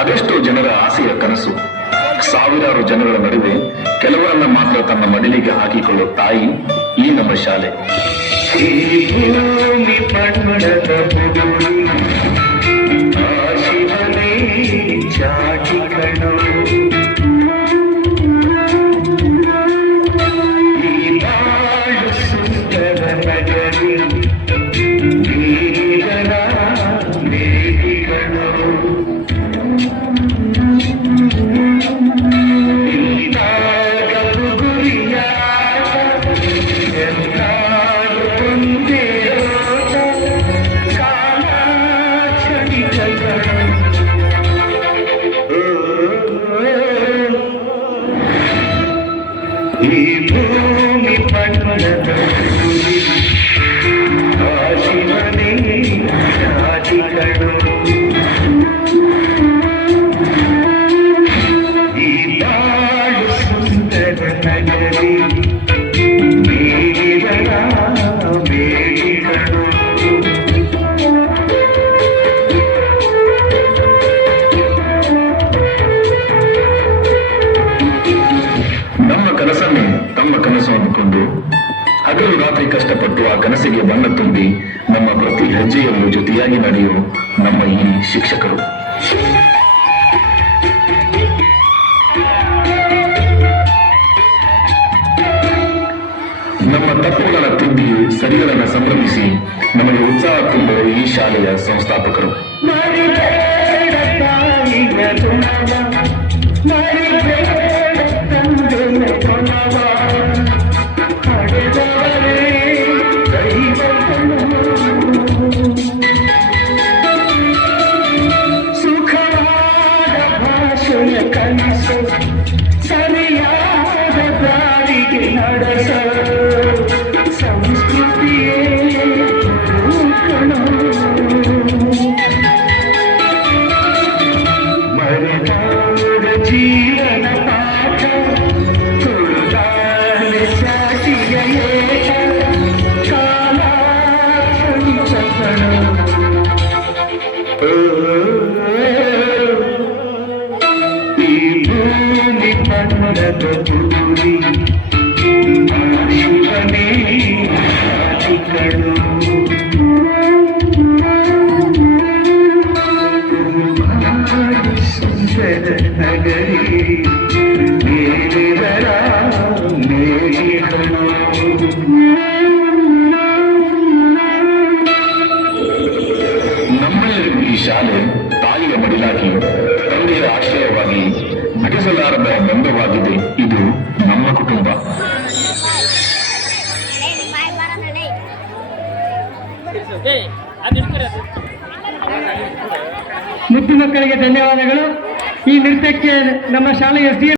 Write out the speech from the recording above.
ಅದೆಷ್ಟೋ ಜನರ ಆಸೆಯ ಕನಸು. ಸಾವಿರಾರು ಜನಗಳ ನಡುವೆ ಕೆಲವರನ್ನ ಮಾತ್ರ ತನ್ನ ಮಡಿಲಿಗೆ ಹಾಕಿಕೊಳ್ಳೋ ತಾಯಿ ಈ ನಮ್ಮ ಶಾಲೆ. ಈ ಭೂಮಿ ಪಟ್ಟಣದ ಶಿವನೇ ರಾಜಿಗಳು, ಈ ಬಾಳು ಸುಂದರ ನಗರಿ ಬೇಡಿಗಳ ಬೇಡಿಗಳು. ನಮ್ಮ ಕನಸನ್ನೇ ತಮ್ಮ ಕನಸು ಅಂದುಕೊಂಡು ಹಗಲು ರಾತ್ರಿ ಕಷ್ಟಪಟ್ಟು ಆ ಕನಸಿಗೆ ಬಣ್ಣ ತುಂಬಿ ನಮ್ಮ ಪ್ರತಿ ಹೆಜ್ಜೆಯಲ್ಲೂ ಜೊತೆಯಾಗಿ ನಡೆಯುವ ನಮ್ಮ ಈ ಶಿಕ್ಷಕರು. ನಮ್ಮ ತಪ್ಪುಗಳ ತಿದ್ದಿ ಸರಿಗಳನ್ನು ಸಂಭ್ರಮಿಸಿ ನಮಗೆ ಉತ್ಸಾಹ ತುಂಬುವ ಈ ಶಾಲೆಯ ಸಂಸ್ಥಾಪಕರು. ಕನಸು ಸರಿಯಾದ ದಾರಿಗೆ ನಡೆಸ ಸಂಸ್ಕೃತಿಯೇ ಮರೆತಾದ ಜೀವನ ಪಾಠ ತುಳಿದಾದ ಜಾತಿಯ ಏಟ ಕಾಲ ಕ್ಷಣಿಸಕಣ. ಪಟ್ಟಣದ ತುಡಿ ಶಿವನೇ ರಾಜಿಗಳು, ಸುಂದರ ನಗರಿ ಬೇರೆಯವರ ಮೇಲಿಗಳು. ನಮ್ಮೆಲ್ಲರಿಗೂ ಈ ಶಾಲೆ ತಾಯಿಯ ಮಡಿಲಾಗಿ ತಂದೆಯ ಆಶ್ರಯವಾಗಿ ಬಿಡಿಸಲಾರದ ಬಂಧವಾಗಿದೆ. ಇದು ನಮ್ಮ ಕುಟುಂಬ. ಮುದ್ದು ಮಕ್ಕಳಿಗೆ ಧನ್ಯವಾದಗಳು. ಈ ನೃತ್ಯಕ್ಕೆ ನಮ್ಮ ಶಾಲೆಯ